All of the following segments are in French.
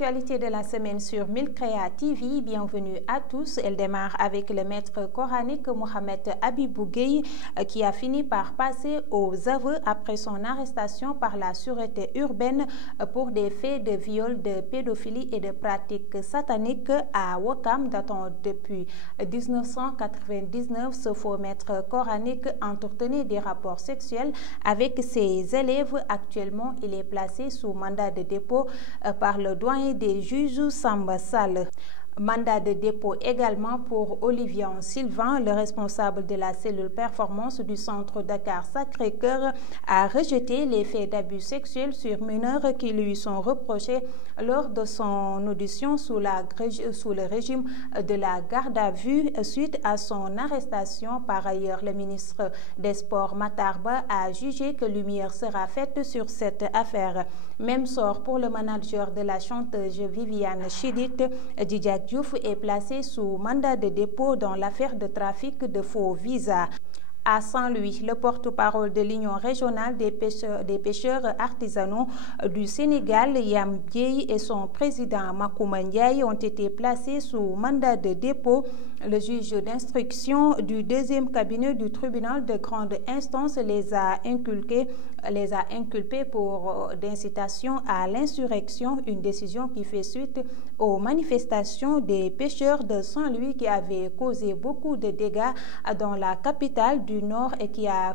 L'actualité de la semaine sur Milcrea TV, bienvenue à tous. Elle démarre avec le maître coranique Mohamed Habibou Gueye qui a fini par passer aux aveux après son arrestation par la sûreté urbaine pour des faits de viol, de pédophilie et de pratiques sataniques à Ouakam datant depuis 1999. Ce faux maître coranique entretenait des rapports sexuels avec ses élèves. Actuellement, il est placé sous mandat de dépôt par le doyen des juges Samba Sall. Mandat de dépôt également pour Olivier Sylvain, le responsable de la cellule performance du centre Dakar Sacré-Cœur, a rejeté les faits d'abus sexuels sur mineurs qui lui sont reprochés lors de son audition sous le régime de la garde à vue suite à son arrestation. Par ailleurs, le ministre des Sports Matar Ba a jugé que lumière sera faite sur cette affaire. Même sort pour le manager de la chanteuse Viviane Chidid. Didier Diouf est placé sous mandat de dépôt dans l'affaire de trafic de faux visas. À Saint-Louis, le porte-parole de l'Union régionale des pêcheurs artisanaux du Sénégal, Yam Dieye, et son président Makouma Ndiaye ont été placés sous mandat de dépôt. Le juge d'instruction du deuxième cabinet du tribunal de grande instance les a inculpés pour d'incitation à l'insurrection, une décision qui fait suite aux manifestations des pêcheurs de Saint-Louis qui avaient causé beaucoup de dégâts dans la capitale du Nord et qui a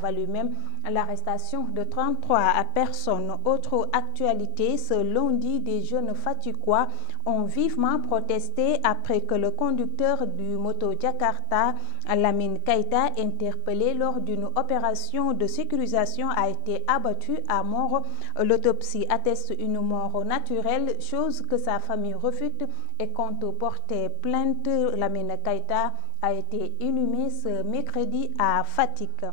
valu même l'arrestation de 33 personnes. Autre actualité, ce lundi, des jeunes Fatikois ont vivement protesté après que le conducteur du moto Jakarta, Lamine Keita, interpellé lors d'une opération de sécurisation, a été abattu à mort. L'autopsie atteste une mort naturelle, chose que sa famille refute et compte porter plainte. Lamine Keita a été inhumé ce mercredi à Fatick.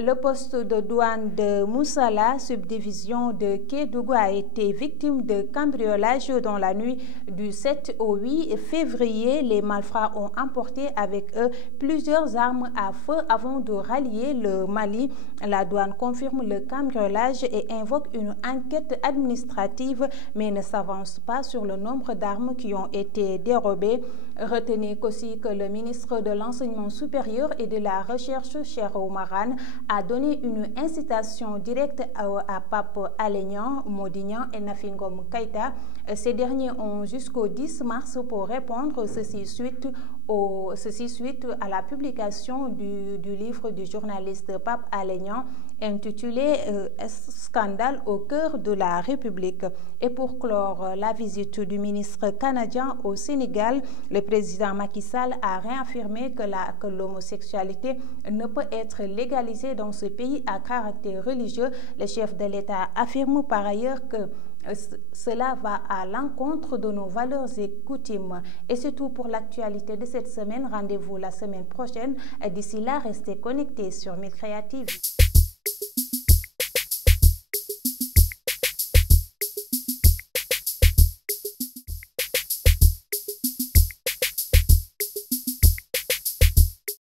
Le poste de douane de Moussala, subdivision de Kédougou, a été victime de cambriolage dans la nuit du 7 au 8 février. Les malfrats ont emporté avec eux plusieurs armes à feu avant de rallier le Mali. La douane confirme le cambriolage et invoque une enquête administrative, mais ne s'avance pas sur le nombre d'armes qui ont été dérobées. Retenez aussi que le ministre de l'Enseignement supérieur et de la Recherche, Cheikh Oumar Anne, a donné une incitation directe à Pape Alé Niang, Mody Niang et Nafi Ngom Keïta. Ces derniers ont jusqu'au 10 mars pour répondre, ceci suite à la publication du livre du journaliste Pape Alé Niang intitulé Scandale au cœur de la République. Et pour clore la visite du ministre canadien au Sénégal, le président Macky Sall a réaffirmé que l'homosexualité ne peut être légalisée dans ce pays à caractère religieux. Le chef de l'État affirme par ailleurs que cela va à l'encontre de nos valeurs et coutumes. Et c'est tout pour l'actualité de cette semaine. Rendez-vous la semaine prochaine. D'ici là, restez connectés sur Milcrea TV.